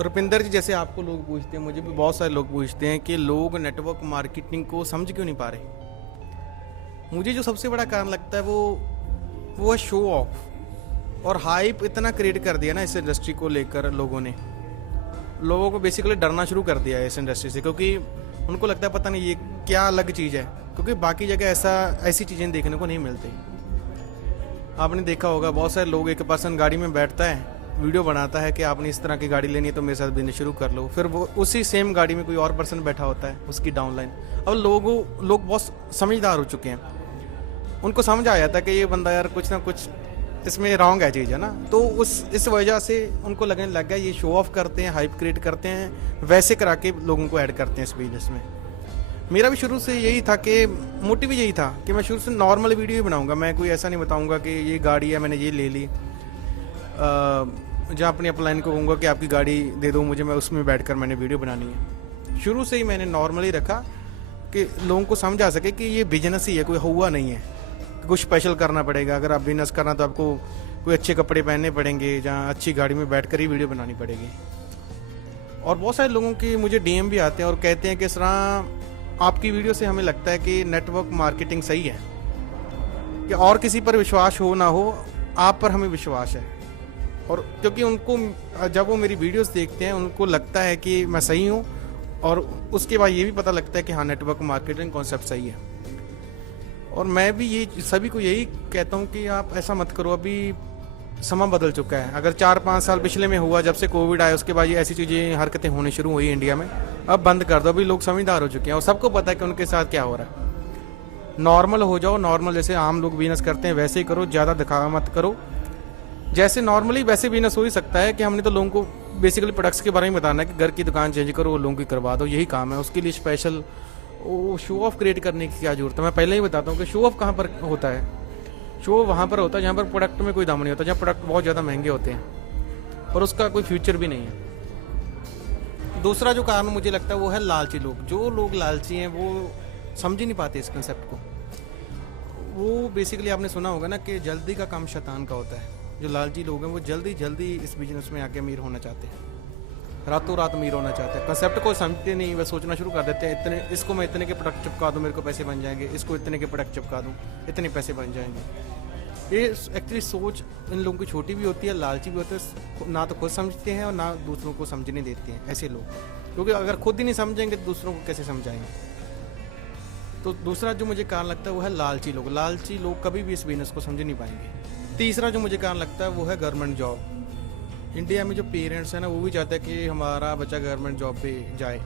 रुपिंदर जी, जैसे आपको लोग पूछते हैं, मुझे भी बहुत सारे लोग पूछते हैं कि लोग नेटवर्क मार्केटिंग को समझ क्यों नहीं पा रहे। मुझे जो सबसे बड़ा कारण लगता है वो है शो ऑफ और हाइप। इतना क्रिएट कर दिया ना इस इंडस्ट्री को लेकर लोगों को बेसिकली डरना शुरू कर दिया है इस इंडस्ट्री से, क्योंकि उनको लगता है पता नहीं ये क्या अलग चीज़ है, क्योंकि बाकी जगह ऐसी चीज़ें देखने को नहीं मिलती। आपने देखा होगा बहुत सारे लोग, एक पर्सन गाड़ी में बैठता है, वीडियो बनाता है कि आपने इस तरह की गाड़ी लेनी है तो मेरे साथ बिजनेस शुरू कर लो। फिर वो उसी सेम गाड़ी में कोई और पर्सन बैठा होता है, उसकी डाउनलाइन। अब लोग बहुत समझदार हो चुके हैं, उनको समझ आ जाता है कि ये बंदा यार कुछ ना कुछ इसमें रॉन्ग है चीज़, है ना। तो इस वजह से उनको लगने लग गया ये शो ऑफ करते हैं, हाइप क्रिएट करते हैं, वैसे करा के लोगों को ऐड करते हैं इस बिजनेस में। मेरा भी शुरू से यही था कि मोटिव यही था कि मैं शुरू से नॉर्मल वीडियो ही बनाऊंगा। मैं कोई ऐसा नहीं बताऊंगा कि ये गाड़ी है मैंने ये ले ली, जहाँ अपनी अपलाइन को कहूँगा कि आपकी गाड़ी दे दो मुझे, मैं उसमें बैठकर मैंने वीडियो बनानी है। शुरू से ही मैंने नॉर्मली रखा कि लोगों को समझ आ सके कि ये बिजनेस ही है, कोई हुआ नहीं है, कुछ स्पेशल करना पड़ेगा। अगर आप बिजनेस करना तो आपको कोई अच्छे कपड़े पहनने पड़ेंगे, जहाँ अच्छी गाड़ी में बैठकर ही वीडियो बनानी पड़ेगी। और बहुत सारे लोगों की मुझे डीएम भी आते हैं और कहते हैं कि इस तरह आपकी वीडियो से हमें लगता है कि नेटवर्क मार्केटिंग सही है, कि और किसी पर विश्वास हो ना हो, आप पर हमें विश्वास है। और क्योंकि उनको जब वो मेरी वीडियोस देखते हैं उनको लगता है कि मैं सही हूँ, और उसके बाद ये भी पता लगता है कि हाँ नेटवर्क मार्केटिंग कॉन्सेप्ट सही है। और मैं भी ये सभी को यही कहता हूँ कि आप ऐसा मत करो, अभी समय बदल चुका है। अगर 4-5 साल पिछले में हुआ, जब से कोविड आया उसके बाद ये ऐसी चीज़ें हरकतें होनी शुरू हुई इंडिया में, अब बंद कर दो। अभी लोग समझदार हो चुके हैं और सबको पता है कि उनके साथ क्या हो रहा है। नॉर्मल हो जाओ, नॉर्मल जैसे आम लोग बिजनेस करते हैं वैसे ही करो, ज़्यादा दिखावा मत करो। जैसे नॉर्मली वैसे बिजनेस हो ही सकता है कि हमने तो लोगों को बेसिकली प्रोडक्ट्स के बारे में बताना है कि घर की दुकान चेंज करो, लोगों की करवा दो, यही काम है। उसके लिए स्पेशल वो शो ऑफ क्रिएट करने की क्या जरूरत है। मैं पहले ही बताता हूँ कि शो ऑफ कहाँ पर होता है। शो वहाँ पर होता है जहाँ पर प्रोडक्ट में कोई दाम नहीं होता, जहाँ प्रोडक्ट बहुत ज़्यादा महंगे होते हैं और उसका कोई फ्यूचर भी नहीं है। दूसरा जो कारण मुझे लगता है वो है लालची लोग। जो लोग लालची हैं वो समझ ही नहीं पाते इस कंसेप्ट को। वो बेसिकली आपने सुना होगा ना कि जल्दी का काम शैतान का होता है। जो लालची लोग हैं वो जल्दी इस बिजनेस में आके अमीर होना चाहते हैं, रातों रात अमीर होना चाहते हैं। कंसेप्ट को समझते नहीं, वह सोचना शुरू कर देते हैं इसको मैं इतने के प्रोडक्ट चिपका दूँ मेरे को पैसे बन जाएंगे, इसको इतने के प्रोडक्ट चिपका दूँ इतने पैसे बन जाएंगे। ये एक्चुअली सोच इन लोगों की छोटी भी होती है, लालची भी होते हैं। ना तो खुद समझते हैं और ना दूसरों को समझने देते हैं ऐसे लोग, क्योंकि अगर खुद ही नहीं समझेंगे तो दूसरों को कैसे समझाएंगे। तो दूसरा जो मुझे कारण लगता है वो है लालची लोग। लालची लोग कभी भी इस बिजनेस को समझ नहीं पाएंगे। तीसरा जो मुझे कारण लगता है वो है गवर्नमेंट जॉब। इंडिया में जो पेरेंट्स हैं ना वो भी चाहते हैं कि हमारा बच्चा गवर्नमेंट जॉब पे जाए,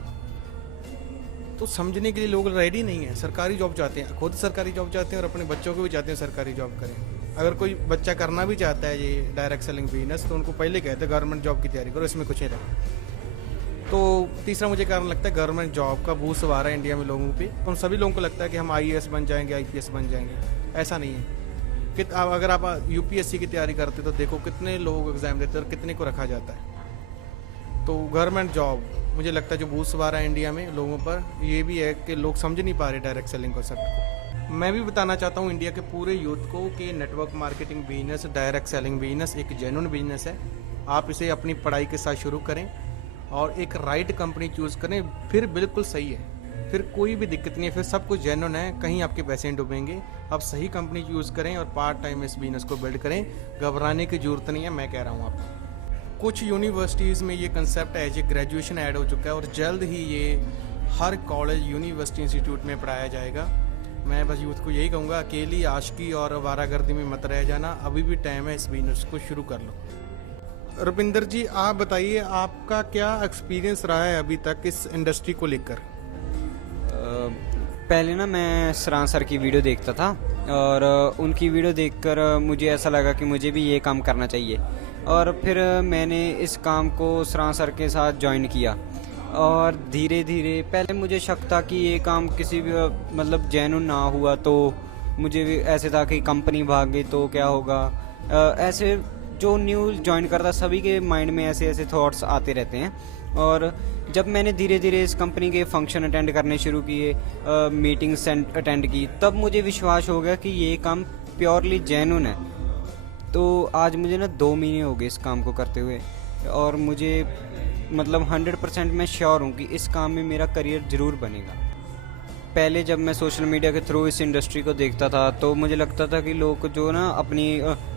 तो समझने के लिए लोग रेडी नहीं है। सरकारी जॉब चाहते हैं, खुद सरकारी जॉब चाहते हैं और अपने बच्चों को भी चाहते हैं सरकारी जॉब करें। अगर कोई बच्चा करना भी चाहता है ये डायरेक्ट सेलिंग बिजनेस, तो उनको पहले कहते हैं गवर्नमेंट जॉब की तैयारी करो, इसमें कुछ नहीं रखा। तो तीसरा मुझे कारण लगता है गवर्नमेंट जॉब का भूत सवार है इंडिया में लोगों पे। उन सभी लोगों को लगता है कि हम IAS बन जाएंगे, IPS बन जाएंगे। ऐसा नहीं है। कि अगर आप UPSC की तैयारी करते तो देखो कितने लोग एग्जाम देते हैं और कितने को रखा जाता है। तो गवर्नमेंट जॉब मुझे लगता है जो भूत सवार है इंडिया में लोगों पर, ये भी है कि लोग समझ नहीं पा रहे डायरेक्ट सेलिंग कॉन्सेप्ट को। मैं भी बताना चाहता हूँ इंडिया के पूरे यूथ को कि network marketing business, direct selling business एक जेन्युइन बिजनेस है। आप इसे अपनी पढ़ाई के साथ शुरू करें और एक राइट कंपनी चूज़ करें, फिर बिल्कुल सही है, फिर कोई भी दिक्कत नहीं है, फिर सब कुछ जेन्युइन है, कहीं आपके पैसे नहीं डूबेंगे। आप सही कंपनी चूज़ करें और पार्ट टाइम इस बिजनेस को बिल्ड करें। घबराने की जरूरत नहीं है, मैं कह रहा हूँ आपको। कुछ यूनिवर्सिटीज़ में ये concept as a graduation add हो चुका है और जल्द ही ये हर कॉलेज, यूनिवर्सिटी, इंस्टीट्यूट में पढ़ाया जाएगा। मैं बस यूथ को यही कहूँगा, अकेली आशिकी और आवारागर्दी में मत रह जाना, अभी भी टाइम है, इस बिजनेस को शुरू कर लो। रुपिंदर जी, आप बताइए आपका क्या एक्सपीरियंस रहा है अभी तक इस इंडस्ट्री को लेकर? पहले ना मैं सरान सर की वीडियो देखता था और उनकी वीडियो देखकर मुझे ऐसा लगा कि मुझे भी ये काम करना चाहिए, और फिर मैंने इस काम को सरान सर के साथ ज्वाइन किया। और धीरे धीरे पहले मुझे शक था कि ये काम किसी भी मतलब जेन्युइन ना हुआ तो मुझे भी ऐसे था कि कंपनी भाग गई तो क्या होगा। ऐसे जो न्यू ज्वाइन करता सभी के माइंड में ऐसे ऐसे थॉट्स आते रहते हैं। और जब मैंने धीरे धीरे इस कंपनी के फंक्शन अटेंड करने शुरू किए, मीटिंग्स अटेंड की, तब मुझे विश्वास हो गया कि ये काम प्योरली जेन्युइन है। तो आज मुझे ना 2 महीने हो गए इस काम को करते हुए और मुझे मतलब 100% मैं श्योर हूँ कि इस काम में मेरा करियर ज़रूर बनेगा। पहले जब मैं सोशल मीडिया के थ्रू इस इंडस्ट्री को देखता था तो मुझे लगता था कि लोग जो ना अपनी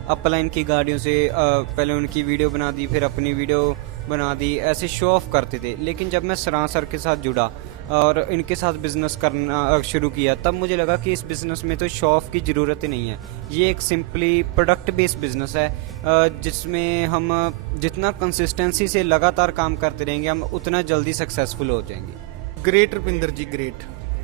अपलाइन की गाड़ियों से पहले उनकी वीडियो बना दी, फिर अपनी वीडियो बना दी, ऐसे शो ऑफ करते थे। लेकिन जब मैं सरां सर के साथ जुड़ा और इनके साथ बिज़नेस करना शुरू किया, तब मुझे लगा कि इस बिज़नेस में तो शो ऑफ की ज़रूरत ही नहीं है। ये एक सिंपली प्रोडक्ट बेस्ड बिज़नेस है जिसमें हम जितना कंसिस्टेंसी से लगातार काम करते रहेंगे हम उतना जल्दी सक्सेसफुल हो जाएंगे। ग्रेट रुपिंदर जी, ग्रेट।